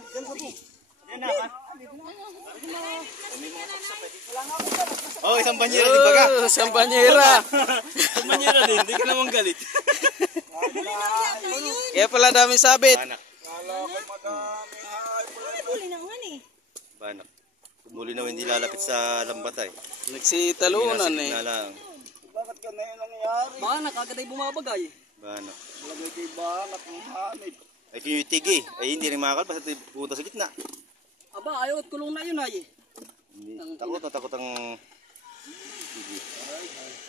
dyan sa buong. Yan na ka. Oh, isang banyera din baga. Isang banyera. Isang banyera din, hindi ka naman galit. Kaya pala daming sabit. Banak. Banak. Muli na hindi lalapit sa lambatay. Nagsitalunan eh. Bakit ka na yung nangyayari? Banak, agad ay bumabagay. Banak. Lagay kay banak ng hanid. Ay kung yung tigi, ay hindi rin makakalpas at pupunta sa gitna. Aba, ayaw at kulong na yun ay. Takot na takot ang tigi.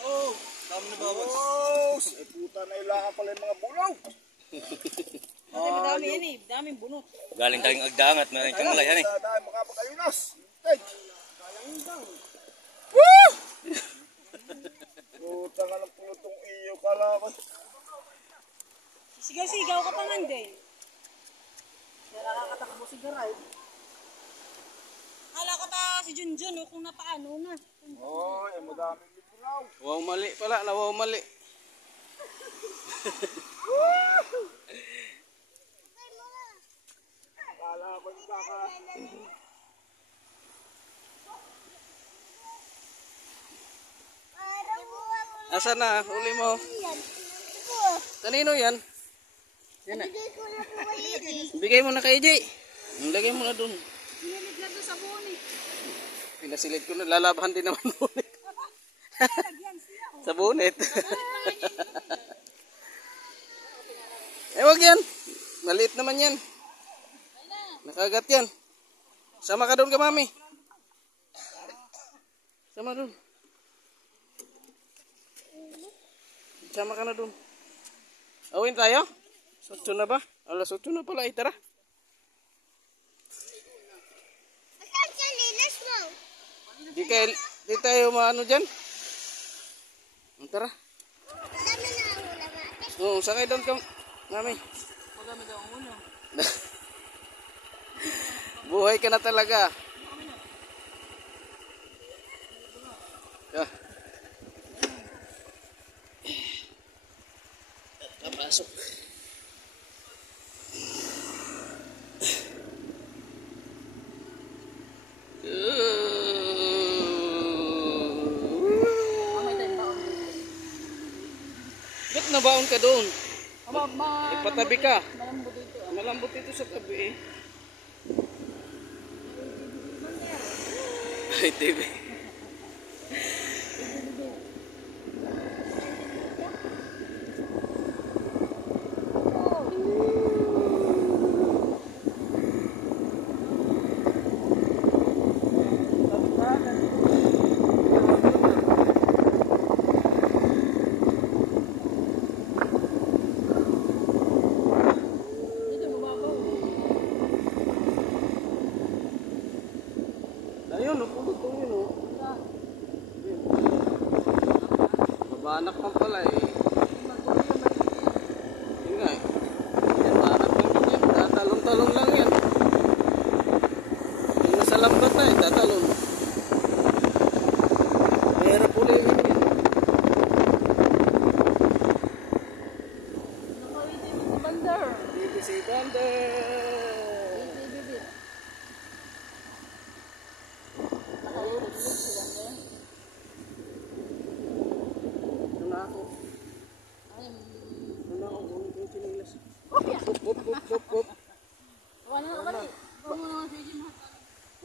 Oh, dami na bawas. Oh, ay puta na ilangan pala yung mga bulaw. Kasi madami yan eh, daming bunot. Galing tayong agdangat, meron kang malayan eh. Dahil makapag-ayunas. Tay. Puta ka ng pulutong iyo kala ko. Sigaw-sigaw ka pa man din. Kaya nakakatakbo si Garay. Hala ka ta si Junjun kung napaano na. Oh, ay madaming bulaw. Wow mali pala, nawaw mali. Kala ko yung kaka. Asa na? Huli mo. Kanino yan? Yan na. Bigay mo na kay EJ. Lagay mo na dun. Pinilig lang doon sa buon eh. Pinasilid ko na. Lalabahan din naman bonnet. Sa bonnet. Eh wag yan. Maliit naman yan. Nakagat yan. Sama ka doon ka mami. Sama doon. Sama ka na doon. Awin tayo? Sotso na ba? Alas 8 na pala. Tara. Di tayo maano dyan. Tara. Oo, sakay doon ka. Mami. Buhay ka na talaga. Pasok. Ba't nabaon ka doon? Ipatabi ka. Malambot ito sa tabi eh. Ay, TV. Ayun, napulot ko yun oh. Mabanak man pala eh. Yun nga eh. Yan, banak lang yan. Tatalong-talong lang yan. Yung nasa lambat na eh, tatalong. Mahirap uli yun yan. BBC Bander!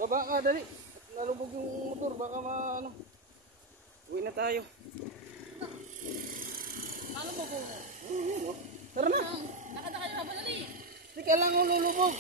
Baba ka, dali. Nalubog yung motor, baka maano. Uwi na tayo. Nalubog mo. Tara na. Nakadakay na ba dali? Hindi ka lang lulubog.